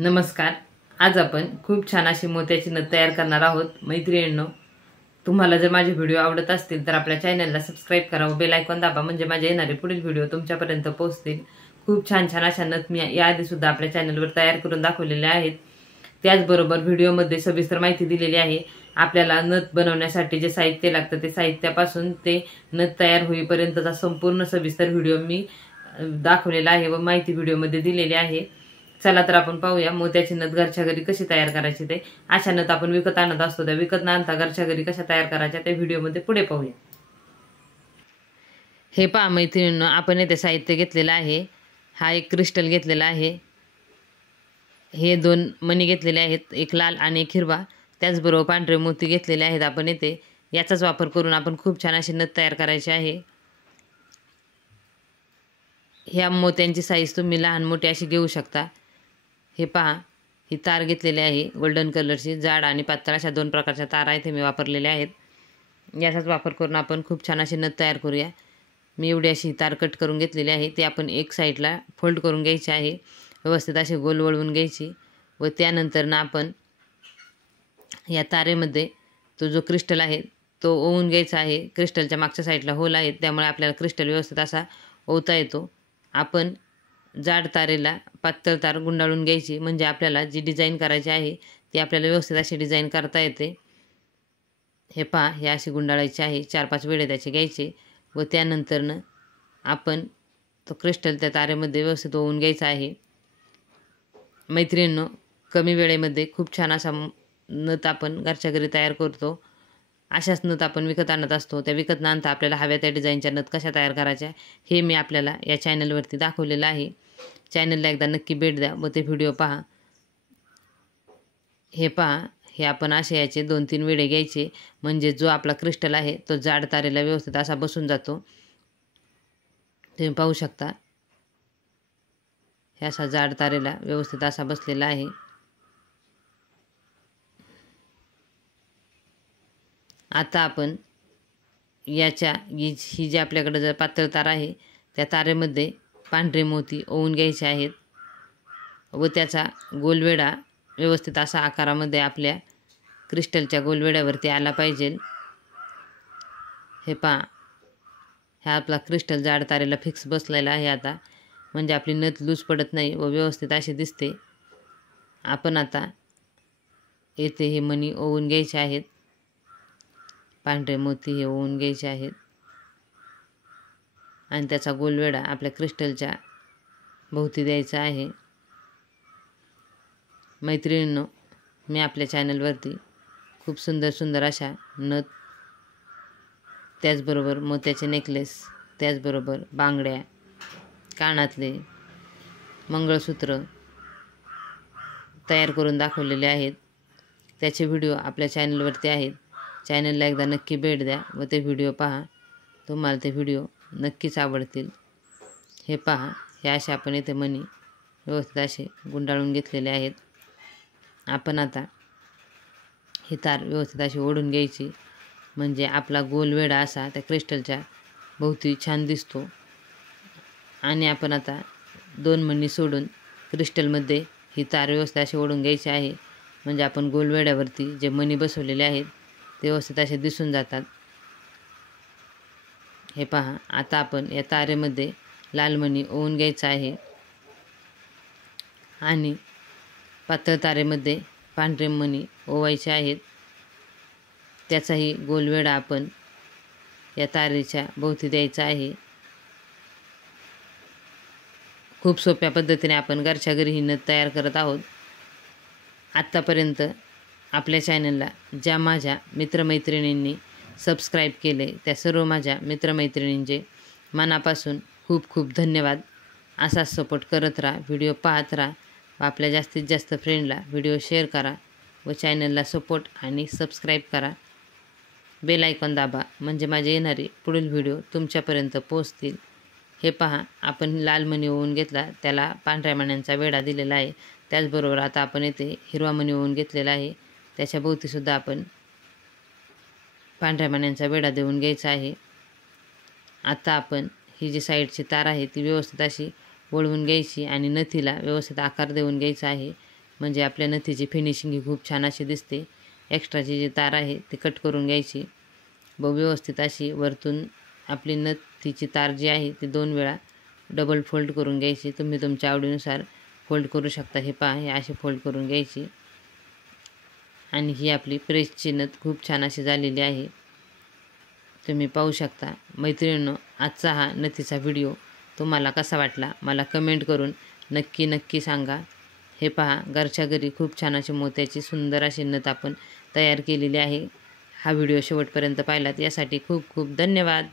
नमस्कार. आज आपण खूप छान अशी मोत्याची नथ तयार करणार आहोत. मैत्रिणींनो, तुम्हाला जर माझे व्हिडिओ आवडत असतील तर आपल्या चॅनलला सबस्क्राईब करा व बेल आयकॉन दाबा, म्हणजे माझे येणारे पुढील व्हिडिओ तुमच्यापर्यंत पोहोचतील. खूप छान छान अशा नथ मी याआधी सुद्धा आपल्या चॅनलवर तयार करून दाखवलेल्या आहेत. त्याचबरोबर व्हिडिओमध्ये सविस्तर माहिती दिलेली आहे. आपल्याला नथ बनवण्यासाठी जे साहित्य लागतं ते साहित्यापासून ते नथ तयार होईपर्यंतचा संपूर्ण सविस्तर व्हिडिओ मी दाखवलेला आहे व माहिती व्हिडिओमध्ये दिलेली आहे. चला तर आपण पाहूया मोत्याची नथ घरच्या घरी कशी तयार करायची ते. अशा नथ आपण विकत आणत असतो, त्या विकत न आणता घरच्या घरी कशा तयार करायच्या ते व्हिडिओमध्ये पुढे पाहूया. हे पहा मैत्रिणींनो, आपण येथे साहित्य घेतलेलं आहे. हा एक क्रिस्टल घेतलेला आहे. हे 2 मणी घेतलेले आहेत, एक लाल आणि एक हिरवा. त्याचबरोबर पांढरे मोती घेतलेले आहेत आपण येथे. याचाच वापर करून आपण खूप छान अशी नथ तयार करायची आहे. ह्या मोत्यांची साईज तुम्ही लहान मोठी अशी घेऊ शकता. हे पहा, ही तार घेतलेली आहे गोल्डन कलरची. जाड आणि पातळ अशा 2 प्रकारच्या तारा इथे मी वापरलेल्या आहेत. याचाच वापर करून आपण खूप छान अशी नथ तयार करूया. मी एवढी अशी तार कट करून घेतलेली आहे. ती आपण एक साईडला फोल्ड करून घ्यायची आहे. व्यवस्थित अशी गोल वळवून घ्यायची व त्यानंतर ना आपण या तारेमध्ये तो जो क्रिस्टल आहे तो ओवून घ्यायचा आहे. क्रिस्टलच्या मागच्या साईडला होल आहे, त्यामुळे आपल्याला क्रिस्टल व्यवस्थित असा ओवता येतो. आपण जाड तारेला पातळ तार गुंडाळून घ्यायची, म्हणजे आपल्याला जी डिझाईन करायची आहे ती आपल्याला व्यवस्थित अशी डिझाईन करता येते. हे पहा, हे अशी गुंडाळायची आहे. 4-5 वेळे त्याचे घ्यायचे व त्यानंतरनं आपण तो क्रिस्टल त्या तारेमध्ये व्यवस्थित ओवून घ्यायचा आहे. मैत्रिणींनो, कमी वेळेमध्ये खूप छान असा नथ आपण घरच्या घरी तयार करतो. अशाच नथ आपण विकत आणत असतो. त्या विकत न आणता आपल्याला हव्या त्या डिझाईनच्या नथ कशा तयार करायच्या हे मी आपल्याला या चॅनलवरती दाखवलेलं आहे. चॅनलला एकदा नक्की भेट द्या व ते व्हिडिओ पहा. हे पहा, हे आपण असे याचे 2-3 वेळे घ्यायचे, म्हणजे जो आपला क्रिस्टल आहे तो जाड तारेला व्यवस्थित असा बसून जातो. तुम्ही पाहू शकता, हे असा जाड तारेला व्यवस्थित असा बसलेला आहे. आता आपण याच्या ही जी आपल्याकडे जर पातळ तार आहे त्या तारेमध्ये पांढरे मोती ओवून घ्यायचे आहेत व त्याचा गोलवेढा व्यवस्थित असा आकारामध्ये आपल्या क्रिस्टलच्या गोलवेड्यावरती आला पाहिजे. हे पहा, हा आपला क्रिस्टल जाड तारेला फिक्स बसलेला आहे आता, म्हणजे आपली नथ लूज पडत नाही व व्यवस्थित अशी दिसते. आपण आता येथे हे मणी ओवून घ्यायचे आहेत. पांढरे मोती हे ओवून घ्यायचे आहेत आणि त्याचा गोलवेढा आपल्या क्रिस्टलच्या भोवती द्यायचा आहे. मैत्रिणींनो, मी आपल्या चॅनलवरती खूप सुंदर सुंदर अशा नथ, त्याचबरोबर मोत्याचे नेकलेस, त्याचबरोबर बांगड्या, कानातले, मंगळसूत्र तयार करून दाखवलेले आहेत. त्याचे व्हिडिओ आपल्या चॅनलवरती आहेत. चॅनलला एकदा नक्की भेट द्या व ते व्हिडिओ पहा. तुम्हाला ते व्हिडिओ नक्कीच आवडतील. हे पहा, हे असे आपण इथे मणी व्यवस्थित असे गुंडाळून घेतलेले आहेत. आपण आता ही तार व्यवस्थित अशी ओढून घ्यायची, म्हणजे आपला गोलवेढा असा त्या क्रिस्टलच्या भोवती छान दिसतो. आणि आपण आता 2 मणी सोडून क्रिस्टलमध्ये ही तार व्यवस्थित अशी ओढून घ्यायची आहे, म्हणजे आपण गोलवेड्यावरती जे मणी बसवलेले आहेत ते व्यवस्थित असे दिसून जातात. हे पहा, आता आपण या तारेमध्ये लाल मणी ओवून घ्यायचा आहे आणि पातळ तारेमध्ये पांढरे मणी ओवायचे आहेत. त्याचाही गोलवेढा आपण या तारेच्या भोवती द्यायचा आहे. खूप सोप्या पद्धतीने आपण घरच्या घरी ही नथ तयार करत आहोत. आत्तापर्यंत आपल्या चॅनलला ज्या माझ्या मित्रमैत्रिणींनी सबस्क्राईब केले त्या सर्व माझ्या मित्रमैत्रिणींचे मनापासून खूप खूप धन्यवाद. असाच सपोर्ट करत राहा, व्हिडिओ पाहत राहा व आपल्या जास्तीत जास्त फ्रेंडला व्हिडिओ शेअर करा व चॅनलला सपोर्ट आणि सबस्क्राईब करा. बेल आयकॉन दाबा, म्हणजे माझे येणारे पुढील व्हिडिओ तुमच्यापर्यंत पोहोचतील. हे पहा, आपण लाल मणी ओवून घेतला, त्याला पांढऱ्या मण्यांचा वेढा दिलेला आहे. त्याचबरोबर आता आपण येथे हिरवा मणी ओवून घेतलेला आहे, त्याच्या भोवतीसुद्धा आपण पांढऱ्या मण्यांचा वेढा देऊन घ्यायचा आहे. आता आपण ही जी साईडची तार आहे ती व्यवस्थित अशी वळवून घ्यायची आणि नथीला व्यवस्थित आकार देऊन घ्यायचा आहे. म्हणजे आपल्या नथीची फिनिशिंग ही खूप छान अशी दिसते. एक्स्ट्राची जी तार आहे ती कट करून घ्यायची व व्यवस्थित अशी वरतून आपली नथीची तार जी आहे ती 2 वेळा डबल फोल्ड करून घ्यायची. तुम्ही तुमच्या आवडीनुसार फोल्ड करू शकता. हे पहा, हे अशी फोल्ड करून घ्यायची आणि ही आपली प्रेसची नथ खूप छान अशी झालेली आहे. तुम्ही पाहू शकता. मैत्रिणींनो, आजचा हा नथीचा व्हिडिओ तुम्हाला कसा वाटला मला कमेंट करून नक्की सांगा. हे पहा, घरच्या घरी खूप छान अशी मोत्याची सुंदर अशी नथ आपण तयार केलेली आहे. हा व्हिडिओ शेवटपर्यंत पाहिलात यासाठी खूप खूप धन्यवाद.